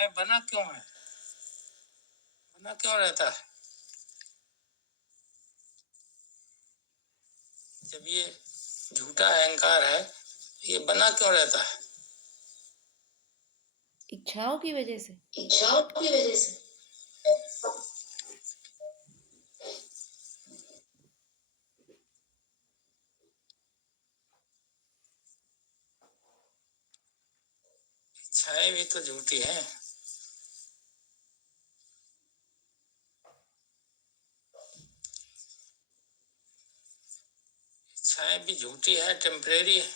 मैं बना क्यों है, बना क्यों रहता है? जब ये झूठा अहंकार है, ये बना क्यों रहता है? इच्छाओं की वजह से। इच्छाओं की वजह से। इच्छाएं भी तो झूठी हैं। इच्छाएं भी झूठी है, टेम्परेरी है।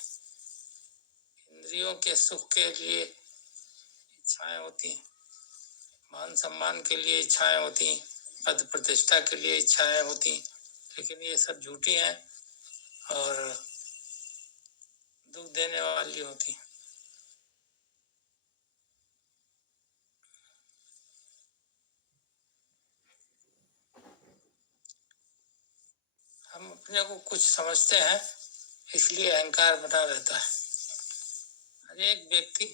इंद्रियों के सुख के लिए इच्छाएं होती हैं, मान सम्मान के लिए इच्छाएं होती हैं, पद प्रतिष्ठा के लिए इच्छाएं होती हैं, लेकिन ये सब झूठी हैं और दुख देने वाली होती हैं। हम अपने को कुछ समझते हैं, इसलिए अहंकार बना रहता है। हर एक व्यक्ति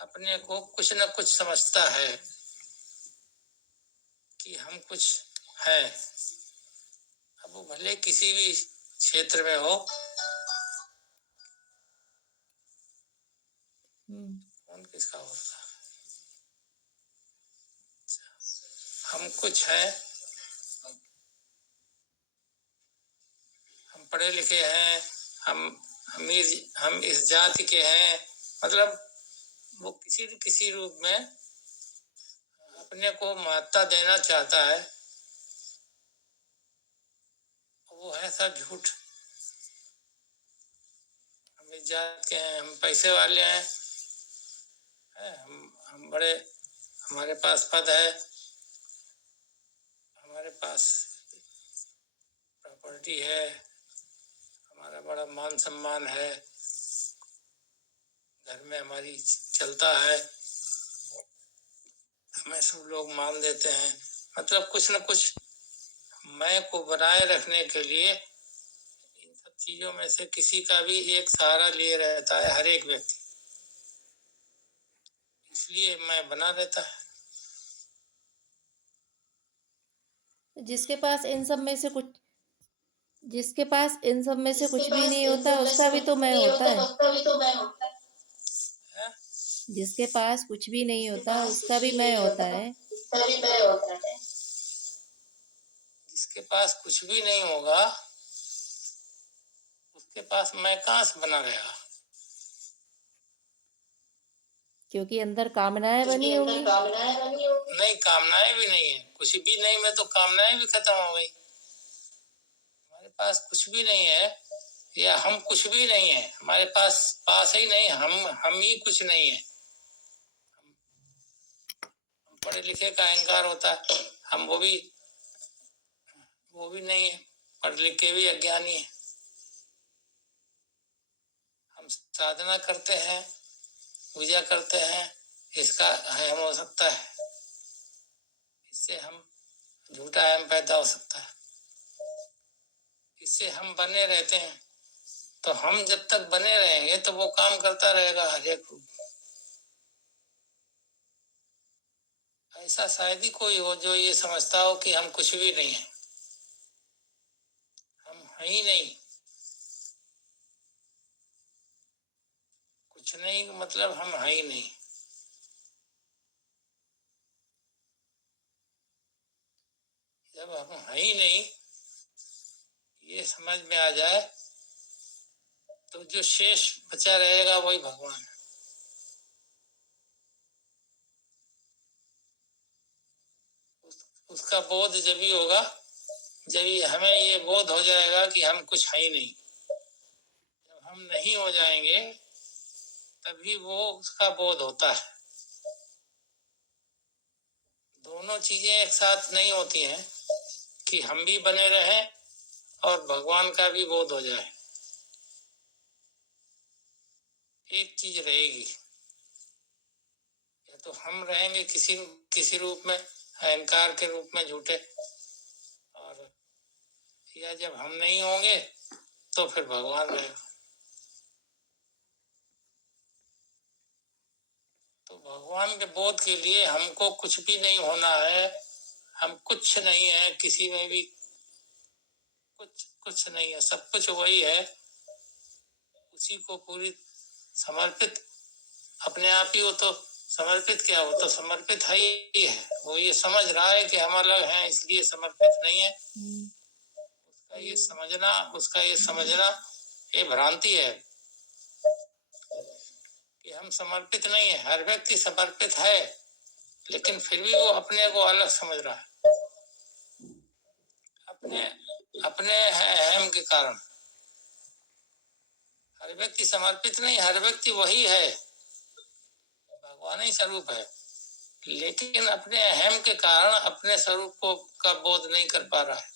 अपने को कुछ न कुछ समझता है कि हम कुछ है। अब वो भले किसी भी क्षेत्र में हो। कौन किसका होता है? हम कुछ है, हम पढ़े लिखे हैं, हम अमीर, हम इस जाति के हैं, मतलब वो किसी न किसी रूप में अपने को महत्ता देना चाहता है। वो है सब झूठ। हम इस जात के हैं, हम पैसे वाले हैं, हम बड़े, हमारे पास पद है, हमारे पास प्रॉपर्टी है, हमारा बड़ा मान सम्मान है, घर में हमारी चलता है, हमें सब लोग मान देते हैं। मतलब कुछ न कुछ मैं को बनाए रखने के लिए इन सब चीजों में से किसी का भी एक सहारा लिए रहता है हर एक व्यक्ति, इसलिए मैं बना रहता है। जिसके पास इन सब में से कुछ जिसके पास इन सब में से कुछ भी नहीं होता, उसका भी तो मैं होता है। उसका भी तो मैं होता है। जिसके पास कुछ भी नहीं होता, उसका भी मैं होता है। उसका भी मैं होता है। जिसके पास कुछ भी नहीं होगा, उसके पास मैं कहाँ से बना रहेगा? क्योंकि अंदर कामनाएं बनी होंगी। नहीं, कामनाएं भी नहीं है, कुछ भी नहीं में तो कामनाएं भी खत्म हो गई। हमारे पास कुछ भी नहीं है, या हम कुछ भी नहीं है, हमारे पास ही नहीं, हम ही कुछ नहीं है। हम पढ़े लिखे का अहंकार होता है, हम वो भी नहीं है, पढ़ लिख के भी अज्ञानी है। हम साधना करते हैं, पूजा करते हैं, इसका हम हो सकता है, इससे हम झूठा अहम पैदा हो सकता है, इससे हम बने रहते हैं। तो हम जब तक बने रहेंगे तो वो काम करता रहेगा हर एक रूप। ऐसा शायद ही कोई हो जो ये समझता हो कि हम कुछ भी नहीं है, हम है ही नहीं। कुछ नहीं मतलब हम है ही नहीं। जब हम है ही नहीं ये समझ में आ जाए तो जो शेष बचा रहेगा वही भगवान है। उसका बोध जब ही होगा जब ही हमें ये बोध हो जाएगा कि हम कुछ है ही नहीं। जब हम नहीं हो जाएंगे तभी वो उसका बोध होता है। दोनों चीजें एक साथ नहीं होती हैं कि हम भी बने रहें और भगवान का भी बोध हो जाए। एक चीज रहेगी, या तो हम रहेंगे किसी रूप में, अहंकार के रूप में झूठे, और या जब हम नहीं होंगे तो फिर भगवान रहेगा। तो भगवान के बोध के लिए हमको कुछ भी नहीं होना है, हम कुछ नहीं है, किसी में भी कुछ नहीं है, सब कुछ वही है, उसी को पूरी समर्पित, अपने आप ही वो तो समर्पित, क्या वो तो समर्पित है ही है, वो ये समझ रहा है कि हम अलग हैं इसलिए समर्पित नहीं है। उसका ये समझना ये भ्रांति है कि हम समर्पित नहीं है। हर व्यक्ति समर्पित है, लेकिन फिर भी वो अपने को अलग समझ रहा है, अपने अपने अहम के कारण। हर व्यक्ति समर्पित नहीं, हर व्यक्ति वही है, भगवान ही स्वरूप है, लेकिन अपने अहम के कारण अपने स्वरूप को का बोध नहीं कर पा रहा है।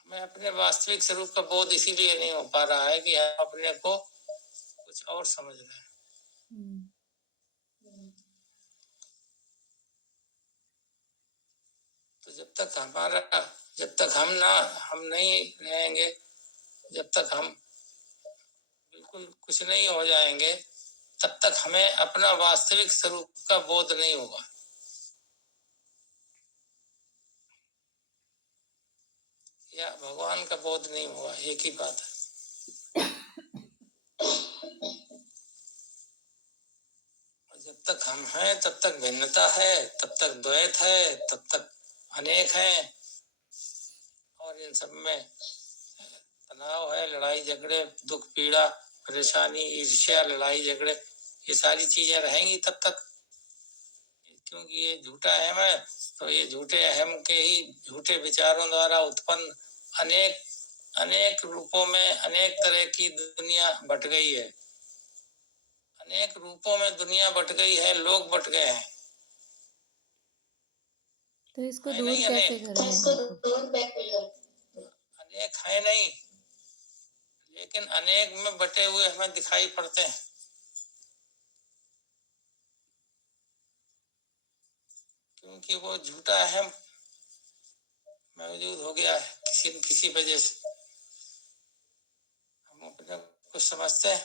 हमें अपने वास्तविक स्वरूप का बोध इसीलिए नहीं हो पा रहा है कि हम अपने को कुछ और समझ रहे हैं। तो जब तक हम नहीं रहेंगे, जब तक हम बिल्कुल कुछ नहीं हो जाएंगे, तब तक हमें अपना वास्तविक स्वरूप का बोध नहीं होगा, या भगवान का बोध नहीं होगा, एक ही बात है। जब तक हम हैं तब तक भिन्नता है, तब तक द्वैत है, तब तक अनेक है, और इन सब में तनाव है, लड़ाई झगड़े, दुख पीड़ा परेशानी ईर्ष्या लड़ाई झगड़े, ये सारी चीजें रहेंगी तब तक, क्योंकि ये झूठा अहम है। तो ये झूठे अहम के ही झूठे विचारों द्वारा उत्पन्न अनेक अनेक रूपों में अनेक तरह की दुनिया बट गई है, अनेक रूपों में दुनिया बट गई है, लोग बट गए हैं। तो इसको है दूर नहीं कैसे अनेक, करें हमको? अनेक है नहीं, लेकिन अनेक में बटे हुए हमें दिखाई पड़ते हैं, क्योंकि वो झूठा अहम मौजूद हो गया है किसी न किसी वजह से। हम अपने को समझते हैं,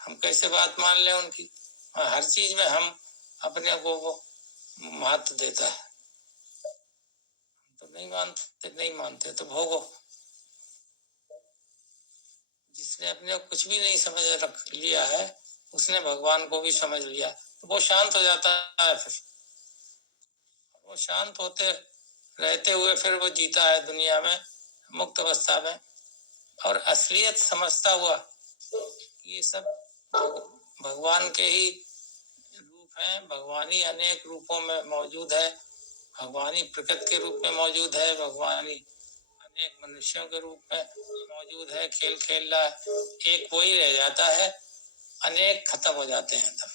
हम कैसे बात मान लें उनकी, हर चीज में हम अपने को वो महत्व देता है। तो नहीं मानते तो भोगो। जिसने अपने को कुछ भी नहीं समझ रख लिया है, उसने भगवान को भी समझ लिया, तो वो शांत हो जाता है। फिर वो शांत होते रहते हुए फिर वो जीता है दुनिया में मुक्त अवस्था में, और असलियत समझता हुआ ये सब भगवान के ही रूप हैं, भगवान ही अनेक रूपों में मौजूद है, भगवान ही प्रकृति के रूप में मौजूद है, भगवान ही अनेक मनुष्यों के रूप में मौजूद है, खेल खेल रहा है, एक वही रह जाता है, अनेक खत्म हो जाते हैं। तब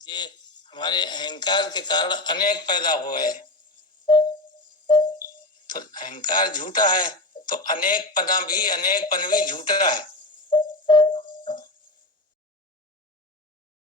ये हमारे अहंकार के कारण अनेक पैदा हुए, तो अहंकार झूठा है, तो अनेकपन भी झूठा है।